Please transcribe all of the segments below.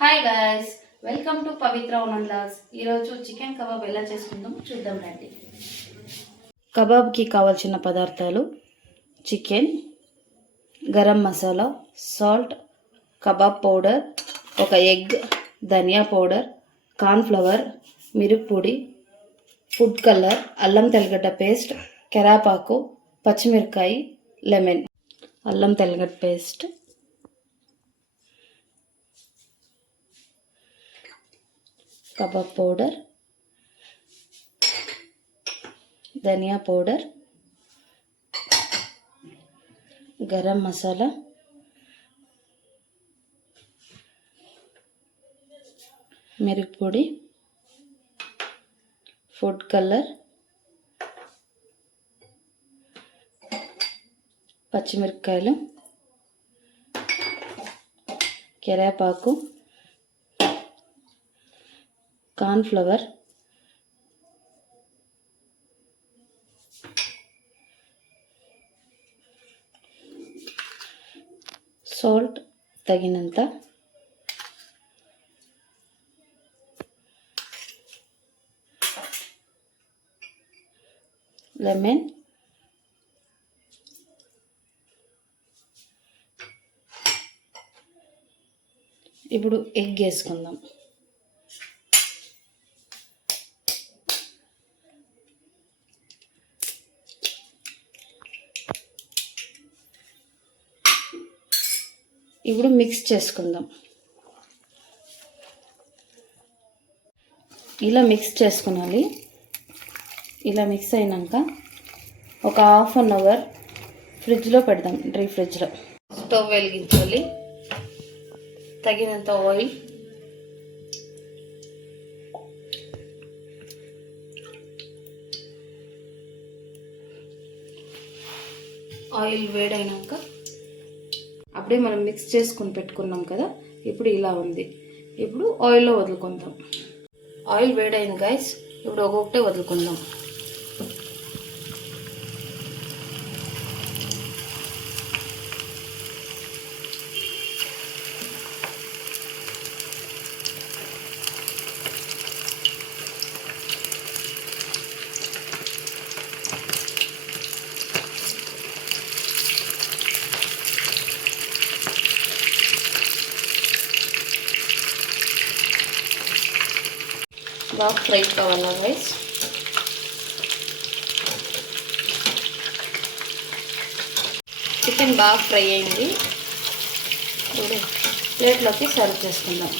Hi guys, welcome to పవిత్ర ఉనంలాస్. ఈరోజు chicken kebab ఎలా చేసుకుందాం చూద్దాం రండి. కబాబ్కి కావాల్సిన పదార్థాలు: chicken, garam masala, salt, kebab powder, ఒక ఎగ్, ధనియా పౌడర్, కార్న్ఫ్లవర్, మిరప్పొడి, ఫుడ్ కలర్, అల్లం తెల్లగడ్డ పేస్ట్, కరాపాకు, పచ్చిమిరకాయ, లెమన్. అల్లం తెల్లగడ్డ పేస్ట్, కబాబ్ పౌడర్, ధనియా పౌడర్, గరం మసాలా, మిరప్పొడి, ఫుడ్ కలర్, పచ్చిమిరపకాయలు, కరివేపాకు, కార్న్ఫ్లవర్, సాల్ట్ తగినంత, లెమన్, ఇప్పుడు ఎగ్ వేసుకుందాం. ఇప్పుడు మిక్స్ చేసుకుందాం. ఇలా మిక్స్ చేసుకోవాలి. ఇలా మిక్స్ అయినాక ఒక హాఫ్ అన్ అవర్ ఫ్రిడ్జ్లో పెడదాం, డ్రీ ఫ్రిడ్జ్లో. స్టవ్ వెలిగించాలి. తగినంత ఆయిల్, ఆయిల్ వేడైనాక అప్పుడే మనం మిక్స్ చేసుకుని పెట్టుకున్నాం కదా, ఇప్పుడు ఇలా ఉంది. ఇప్పుడు ఆయిల్లో వదులుకుందాం. ఆయిల్ వేడైంది గైస్, ఇప్పుడు ఒక్కొక్కటే వదులుకుందాం. బాగా ఫ్రై కావాలా గైస్. చికెన్ బాగా ఫ్రై అయింది. ఇప్పుడు ప్లేట్లోకి సర్వ్ చేసుకుందాం.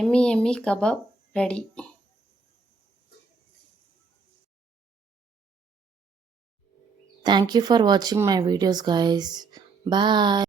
Emmy Emmy kebab ready. Thank you for watching my videos guys. Bye.